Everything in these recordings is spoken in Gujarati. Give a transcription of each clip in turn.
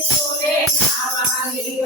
સુને નાવાની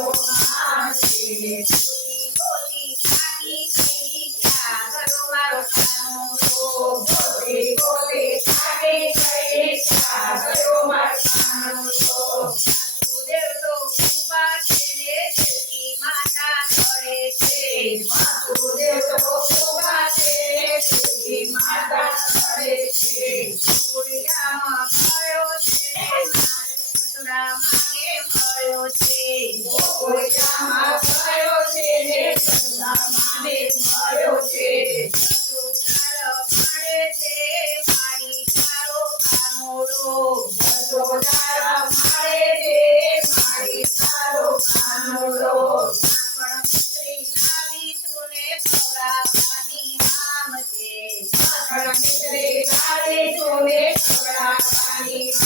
Yes.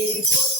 বীর